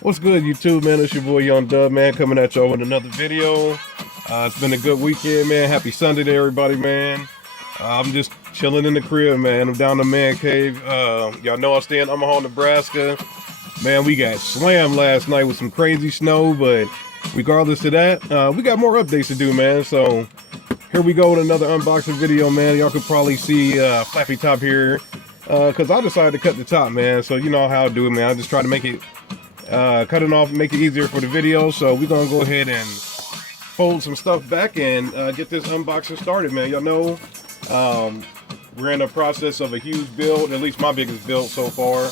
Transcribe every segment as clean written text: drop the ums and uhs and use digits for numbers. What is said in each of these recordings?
What's good, YouTube, man? It's your boy Young Dub, man, coming at y'all with another video. It's been a good weekend, man. Happy Sunday to everybody, man. I'm just chilling in the crib, man. I'm down the man cave. Y'all know I stay in Omaha, Nebraska. Man, we got slammed last night with some crazy snow, but regardless of that, we got more updates to do, man. So here we go with another unboxing video, man. Y'all could probably see Flappy Top here, because I decided to cut the top, man. So you know how I do it, man. I just try to make it cut it off and make it easier for the video. So we're gonna go ahead and fold some stuff back and get this unboxing started, man. Y'all know we're in the process of a huge build, at least my biggest build so far.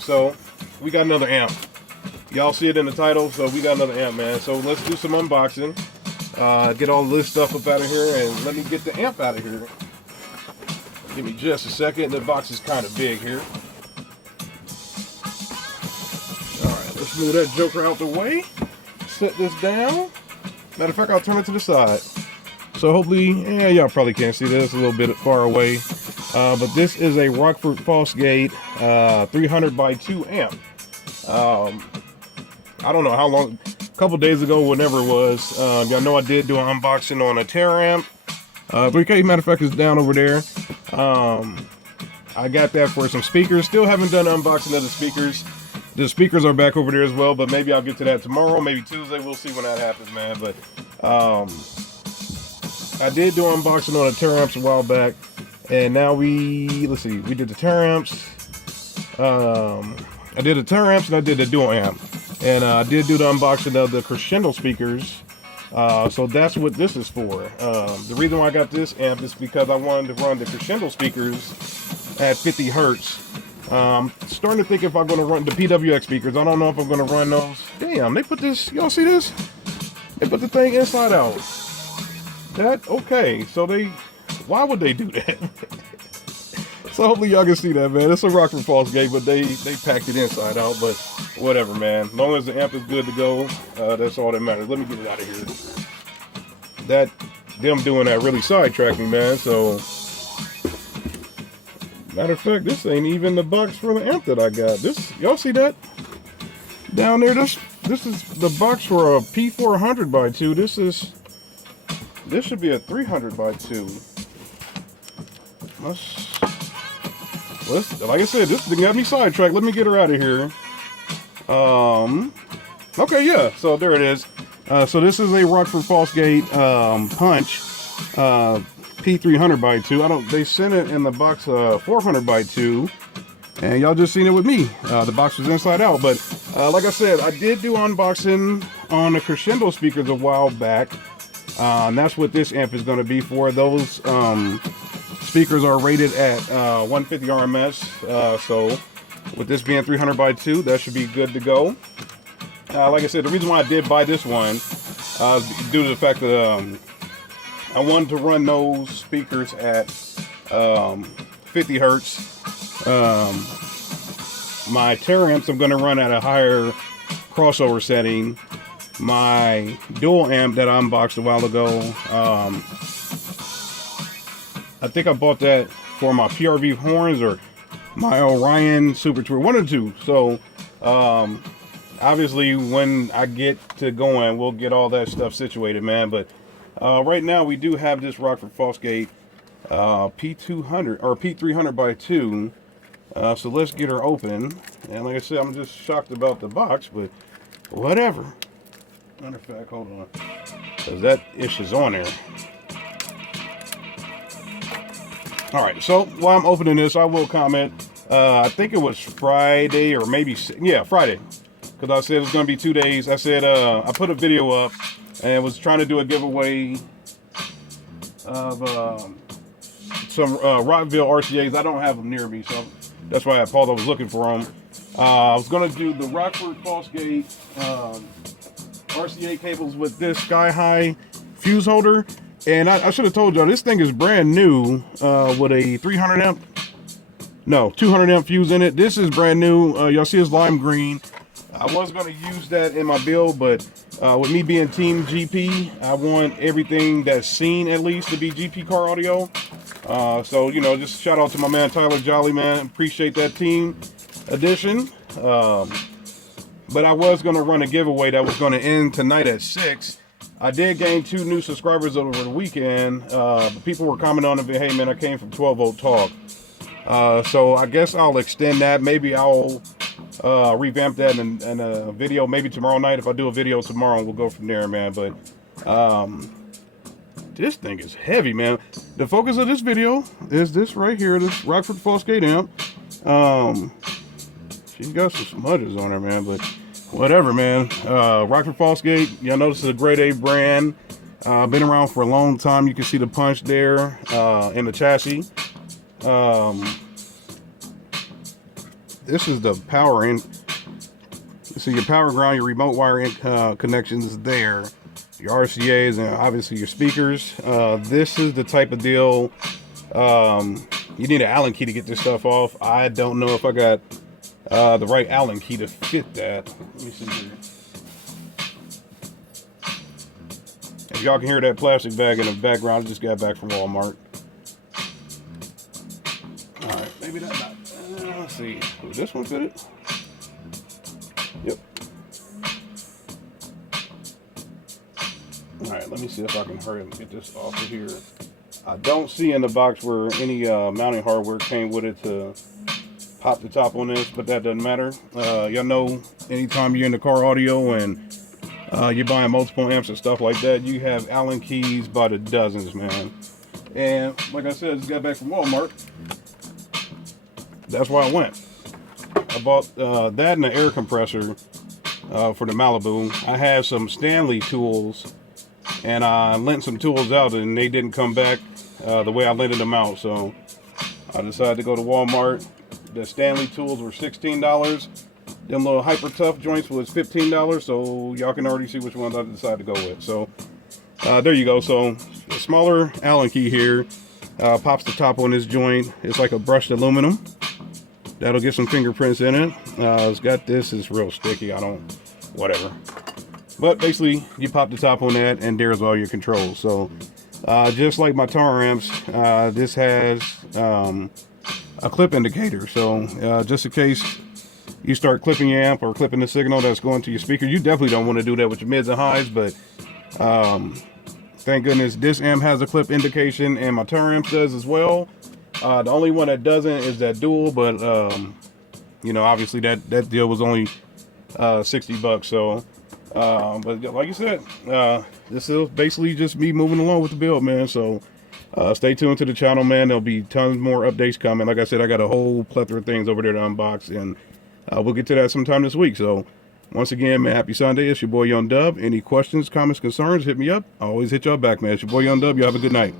So we got another amp. Y'all see it in the title, so we got another amp, man. So let's do some unboxing, get all this stuff up out of here, and let me get the amp out of here. Give me just a second. The box is kind of big here. Let's move that joker out the way. Set this down. Matter of fact, I'll turn it to the side. So hopefully, yeah, y'all probably can't see this, a little bit far away. But this is a Rockford Fosgate 300x2 amp. I don't know how long, a couple days ago, whenever it was, y'all know I did do an unboxing on a Terra amp. 3K, matter of fact, is down over there. I got that for some speakers. Still haven't done an unboxing of the speakers. The speakers are back over there as well, but maybe I'll get to that tomorrow, maybe Tuesday. We'll see when that happens, man. But I did do an unboxing on the Terra amps a while back, and now let's see, we did the Terra amps. I did the Terra amps and I did the dual amp, and I did do the unboxing of the Crescendo speakers. So that's what this is for. The reason why I got this amp is because I wanted to run the Crescendo speakers at 50 hertz. Starting to think if I'm going to run the PWX speakers. I don't know if I'm going to run those. Damn, they put this, y'all see this? They put the thing inside out. Okay, so why would they do that? So hopefully y'all can see that, man. It's a Rockford Fosgate, but they packed it inside out, but whatever, man. As long as the amp is good to go, that's all that matters. Let me get it out of here. Them doing that really sidetracked me, man, so... Matter of fact, this ain't even the box for the amp that I got. This, y'all see that? Down there, this is the box for a P300x2. This should be a 300x2. Like I said, this thing got me sidetracked. Let me get her out of here. Okay, yeah, so there it is. So this is a Rockford Fosgate Punch. P300x2. They sent it in the box 400x2, and y'all just seen it with me. The box was inside out, but like I said, I did do unboxing on the Crescendo speakers a while back, and that's what this amp is going to be for. Those speakers are rated at 150 RMS, so with this being 300x2, that should be good to go. Like I said, the reason why I did buy this one is due to the fact that I wanted to run those speakers at 50 hertz. My Terra amps I'm going to run at a higher crossover setting. My dual amp that I unboxed a while ago, I think I bought that for my PRV horns or my Orion Super Tour, one or two. So obviously when I get to going, we'll get all that stuff situated, man. But right now we do have this Rockford Fosgate P200 or P300x2. So let's get her open. And like I said, I'm just shocked about the box, but whatever. Matter of fact, hold on, because that ish is on there. All right, so while I'm opening this, I will comment. I think it was Friday or maybe, yeah, Friday, because I said it was going to be 2 days. I said I put a video up and was trying to do a giveaway of some Rockville RCAs. I don't have them near me, so that's why I was looking for them. I was going to do the Rockford Fosgate RCA cables with this sky-high fuse holder. And I should have told y'all, this thing is brand new with a 200 amp fuse in it. This is brand new. Y'all see it's lime green. I was going to use that in my build, but with me being Team GP, I want everything that's seen at least to be GP car audio. So, you know, just shout out to my man Tyler Jolly, man. Appreciate that team edition. But I was going to run a giveaway that was going to end tonight at 6. I did gain 2 new subscribers over the weekend. People were commenting on it, hey man, I came from 12 Volt Talk. So I guess I'll extend that. Maybe I'll revamp that in a video maybe tomorrow night. If I do a video tomorrow, we'll go from there, man. But this thing is heavy, man. The focus of this video is this right here, this Rockford Fosgate amp. She's got some smudges on her, man, but whatever, man. Rockford Fosgate, y'all notice it's a grade A brand. Been around for a long time. You can see the punch there in the chassis. This is the power in. So your power ground, your remote wire connections there, your RCAs, and obviously your speakers. This is the type of deal. You need an Allen key to get this stuff off. I don't know if I got the right Allen key to fit that. Let me see here. If y'all can hear that plastic bag in the background, I just got back from Walmart. Alright, maybe that not. Let's see. Will this one fit it? Yep. Alright, let me see if I can hurry up and get this off of here. I don't see in the box where any mounting hardware came with it to pop the top on this, but that doesn't matter. Y'all know anytime you're in the car audio and you're buying multiple amps and stuff like that, you have Allen keys by the dozens, man. And like I said, I just got back from Walmart. That's why I went. I bought that and the air compressor for the Malibu. I have some Stanley tools, and I lent some tools out, and they didn't come back the way I lented them out. So I decided to go to Walmart. The Stanley tools were $16. Them little hyper tough joints was $15. So y'all can already see which ones I decided to go with. So there you go. So a smaller Allen key here pops the top on this joint. It's like a brushed aluminum. That'll get some fingerprints in it. It's got this. It's real sticky. Whatever. But basically, you pop the top on that, and there's all your controls. So just like my tower amps, this has a clip indicator. So just in case you start clipping your amp or clipping the signal that's going to your speaker, you definitely don't want to do that with your mids and highs. But thank goodness this amp has a clip indication, and my tower amp does as well. The only one that doesn't is that dual, but you know, obviously that deal was only $60. So but like you said, this is basically just me moving along with the build, man. So stay tuned to the channel, man. There'll be tons more updates coming. Like I said, I got a whole plethora of things over there to unbox, and we'll get to that sometime this week. So once again, man, happy Sunday. It's your boy Young Dub. Any questions, comments, concerns, hit me up. I always hit y'all back, man. It's your boy Young Dub. Y'all have a good night.